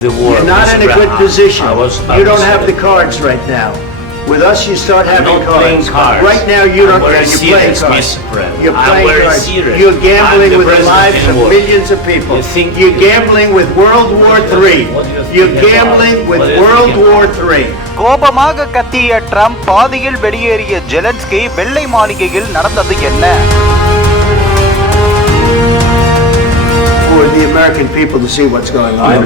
You're not in a good position. You don't have the cards right now. With us, you start having cards. Right now, you don't. You're playing cards. You're playing cards. You're gambling with the lives of millions of people. You're gambling with World War III. You're gambling with World War III. கோபமாக கத்திய Trump பாதியில் வெளியேறிய Zelensky வெள்ளை மாளிகையில் நடந்தது என்ன? For the American people to see what's going on.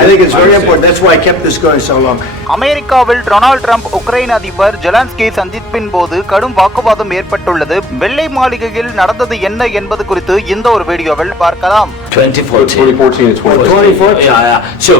I think it's very important. That's why I kept this going so long. அமெரிக்காவில் Donald Trump Ukraine அதிபர் ஜெலன்ஸ்கி சந்திப்பின் போது கடும் வாக்குவாதம் ஏற்பட்டுள்ளது. வெள்ளை மாளிகையில் நடந்தது என்ன என்பது குறித்து இந்த ஒரு வீடியோவில் பார்க்கலாம். 2014. So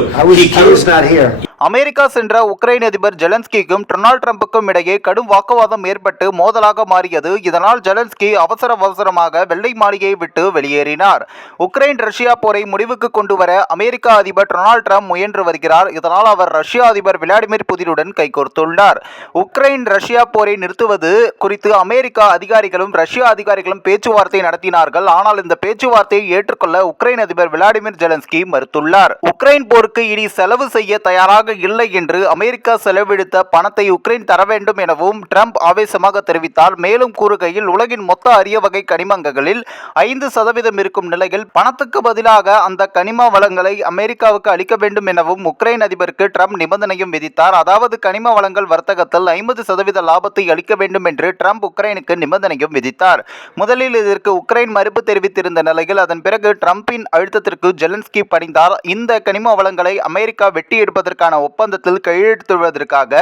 he was not here. America சென்ற உக்ரைன் அதிபர் ஜெலன்ஸ்கிக்கும் டொனால்ட் ட்ரம்புக்கும் இடையே கடும் வாக்குவாதம் ஏற்பட்டு மோதலாக மாறியது. இதனால் ஜெலன்ஸ்கி அவசரமாக வெள்ளை மாளிகையை விட்டு வெளியேறினார். உக்ரைன் ரஷ்யா போரை முடிவுக்கு கொண்டு வர அமெரிக்க அதிபர் டொனால்ட் ட்ரம்ப் முயன்று வருகிறார். இதனால் அவர் ரஷ்ய அதிபர் விளாடிமிர் புதினுடன் கைகோர்த்துள்ளார். உக்ரைன் ரஷ்யா போரை நிறுத்துவது குறித்து அமெரிக்கா அதிகாரிகளும் ரஷ்ய அதிகாரிகளும் பேச்சுவார்த்தை நடத்தினார்கள். ஆனால் இந்த பேச்சுவார்த்தையை ஏற்றுக்கொள்ள உக்ரைன் அதிபர் விளாடிமிர் ஜெலன்ஸ்கி மறுத்துள்ளார். உக்ரைன் போருக்கு இனி செலவு செய்ய தயாராக இல்லை என்று அமெரிக்கா செலவழித்த பணத்தை உக்ரைன் தர வேண்டும் எனவும் ட்ரம்ப் ஆவேசமாக தெரிவித்தார். மேலும் கூறுகையில் உலகின் மொத்த அரிய வகை கனிமங்களில் 5% இருக்கும் நிலையில் பணத்துக்கு பதிலாக அந்த கனிம வளங்களை அமெரிக்காவுக்கு அளிக்க வேண்டும் எனவும் உக்ரைன் அதிபருக்கு ட்ரம்ப் நிபந்தனையும் விதித்தார். அதாவது கனிம வளங்கள் வர்த்தகத்தில் 50% லாபத்தை அளிக்க வேண்டும் என்று ட்ரம்ப் உக்ரைனுக்கு நிபந்தனையும் விதித்தார். முதலில் இதற்கு உக்ரைன் மறுப்பு தெரிவித்திருந்த நிலையில் அதன் பிறகு ட்ரம்பின் அழுத்தத்திற்கு ஜெலன்ஸ்கி பணிந்தார். இந்த கனிம வளங்களை அமெரிக்கா வெட்டி எடுப்பதற்கான ஒப்பந்தத்தில் கையெழுத்திடுவதற்காக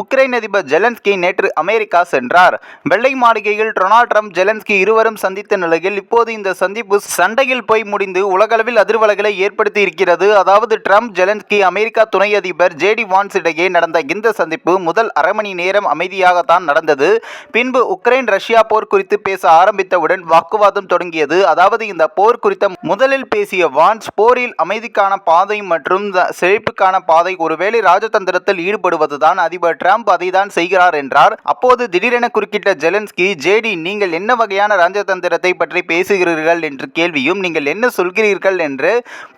உக்ரைன் அதிபர் ஜெலன்ஸ்கி நேற்று அமெரிக்கா சென்றார். வெள்ளை மாளிகையில் டொனால்ட் ட்ரம்ப் ஜெலன்ஸ்கி இருவரும் சந்தித்த நிலையில் இப்போது இந்த சந்திப்பு சண்டையில் போய் முடிந்து உலகளவில் அதிர்வலைகளை ஏற்படுத்தி இருக்கிறது. அதாவது ட்ரம்ப் ஜெலன்ஸ்கி அமெரிக்கா துணை அதிபர் ஜேடி வான்ஸ் இடையே நடந்த இந்த சந்திப்பு முதல் அரை மணி நேரம் அமைதியாகத்தான் நடந்தது. பின்பு உக்ரைன் ரஷ்யா போர் குறித்து பேச ஆரம்பித்தவுடன் வாக்குவாதம் தொடங்கியது. அதாவது இந்த போர் குறித்த முதலில் பேசிய வான்ஸ் போரில் அமைதிக்கான பாதை மற்றும் செழிப்புக்கான பாதை ஒருவேளை ராஜதந்திரத்தில் ஈடுபடுவதுதான். அதிபர் ட்ரம்ப் அதை தான் செய்கிறார் என்றார். அப்போது திடீரென குறுக்கிட்ட ஜெலன்ஸ்கி, ஜேடி நீங்கள் என்ன வகையான ராஜதந்திரத்தை பற்றி பேசுகிறீர்கள் என்று கேள்வியும் நீங்கள் என்ன சொல்கிறீர்கள் என்று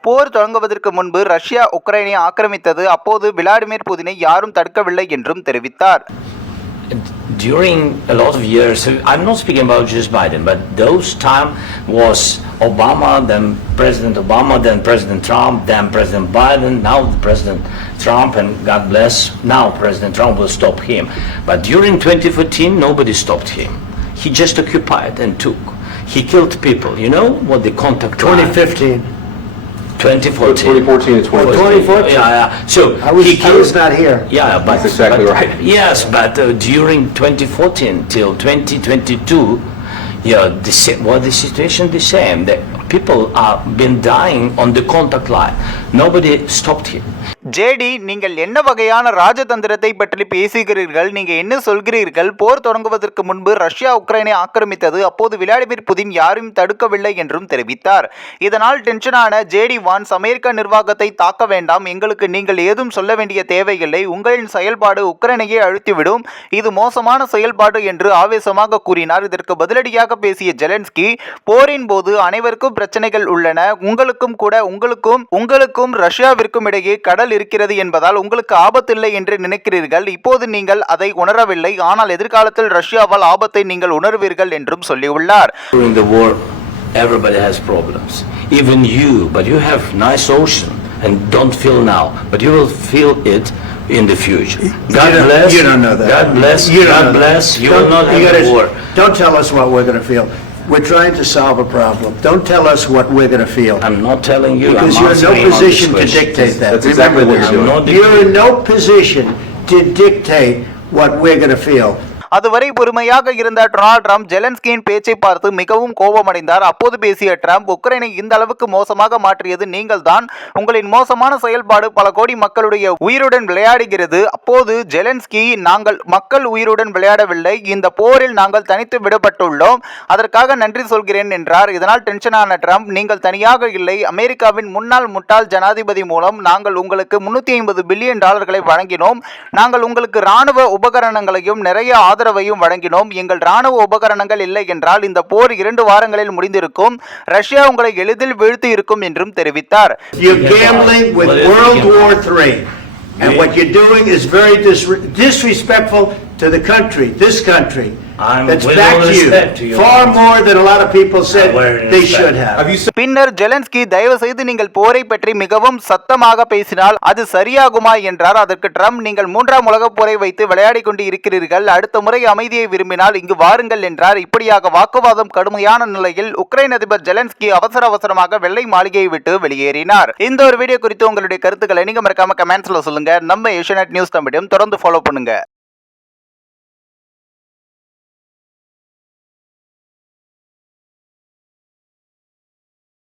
போர் தொடங்குவதற்கு முன்பு ரஷ்யா உக்ரைனை ஆக்கிரமித்தது. அப்போது விளாடிமிர் புதினை யாரும் தடுக்கவில்லை என்றும் தெரிவித்தார். During a lot of years, I'm not speaking about just Biden, but those time was Obama, then President Obama, then President Trump, then President Biden, now President Trump, and God bless, now President Trump will stop him. But during 2014, nobody stopped him. He just occupied and took. He killed people. You know what the contact 2015. 2014 and 2014. Yeah. So I was not here. Yeah, but that's exactly right. Yes, but during 2014 till 2022, the situation the same. The people are been dying on the contact line. Nobody stopped him. JD நீங்கள் என்ன வகையான ராஜதந்திரத்தை பற்றி பேசுகிறீர்கள்? நீங்க என்ன சொல்கிறீர்கள்? போர் தொடங்குவதற்கு முன்பு ரஷ்யா உக்ரைனை ஆக்கிரமித்தது. அப்போது விளாடிமிர் புதின் யாரும் தடுக்கவில்லை என்றும் தெரிவித்தார். இதனால் டென்ஷனான ஜேடி வான்ஸ் அமெரிக்க நிர்வாகத்தை தாக்க வேண்டாம், எங்களுக்கு நீங்கள் ஏதும் சொல்ல வேண்டிய தேவையில்லை, உங்களின் செயல்பாடு உக்ரைனையே அழுத்திவிடும், இது மோசமான செயல்பாடு என்று ஆவேசமாக கூறினார். இதற்கு பதிலடியாக பேசிய ஜெலன்ஸ்கி, போரின் போது அனைவருக்கும் பிரச்சனைகள் உள்ளன, உங்களுக்கும் ரஷ்யாவிற்கும் இடையே கடல் இருக்கிறது என்பதால் உங்களுக்கு ஆபத்தில்லை என்று நினைக்கிறீர்கள். இப்போது நீங்கள் அதை உணரவில்லை, ஆனால் எதிர்காலத்தில் ரஷ்யாவால் ஆபத்தை நீங்கள் உணர்வீர்கள் என்றும் சொல்லியுள்ளார். During the war, everybody has problems, even you, but you have nice ocean and don't feel now, but you will feel it in the future. God bless. You don't know that. God bless. God bless. You will not have war. Don't tell us what we're going to feel. We're trying to solve a problem. Don't tell us what we're going to feel. I'm not telling you. Because you're in no position to dictate that. That's exactly what you're doing. You're in no position to dictate what we're going to feel. அதுவரை பொறுமையாக இருந்த Donald Trump ஜெலன்ஸ்கியின் பேச்சை பார்த்து மிகவும் கோபமடைந்தார். அப்போது பேசிய Trump, உக்ரைனை இந்த அளவுக்கு மோசமாக மாற்றியது நீங்கள் தான், உங்களின் மோசமான செயல்பாடு பல கோடி மக்களுடைய உயிருடன் விளையாடுகிறது. அப்போது ஜெலன்ஸ்கி, நாங்கள் மக்கள் உயிருடன் விளையாடவில்லை, இந்த போரில் நாங்கள் தனித்து விடப்பட்டுள்ளோம், அதற்காக நன்றி சொல்கிறேன் என்றார். இதனால் டென்ஷனான ட்ரம்ப், நீங்கள் தனியாக இல்லை, அமெரிக்காவின் முன்னாள் முட்டாள் ஜனாதிபதி மூலம் நாங்கள் உங்களுக்கு $350 பில்லியன் வழங்கினோம், நாங்கள் உங்களுக்கு இராணுவ உபகரணங்களையும் நிறைய ஆதரவையும் வழங்கினோம். எங்கள் ராணுவ உபகரணங்கள் இல்லை என்றால் இந்த போர் 2 வாரங்களில் முடிந்திருக்கும். ரஷ்யா உங்களை எளிதில் வீழ்த்தி இருக்கும் என்றும் தெரிவித்தார். You're gambling with World War III. And what you're doing is very disrespectful to the country, this country. That's back to you. Far more than a lot of people said they should have. பின்னர் Zelensky, தயவு செய்து நீங்கள் போரை பற்றி மிகவும் சத்தமாக பேசினால் அது சரியாகுமா என்றார். அதற்கு ட்ரம்ப், நீங்கள் 3ஆம் உலகப் போரை வைத்து விளையாடி கொண்டு இருக்கிறீர்கள். அடுத்த முறை அமைதியை விரும்பினால் இங்கு வாருங்கள் என்றார். இப்படியாக வாக்குவாதம் கடுமையான நிலையில் உக்ரைன் அதிபர் ஜெலன்ஸ்கி அவசரமாக வெள்ளை மாளிகையை விட்டு வெளியேறினார். இந்த ஒரு வீடியோ குறித்து உங்களுடைய கருத்துக்களை நீங்க மறக்காம கமெண்ட்ஸ்ல சொல்லுங்க. நம்ம ஏஷியநெட் நியூஸ் தமிழையும் தொடர்ந்து ஃபாலோ பண்ணுங்க.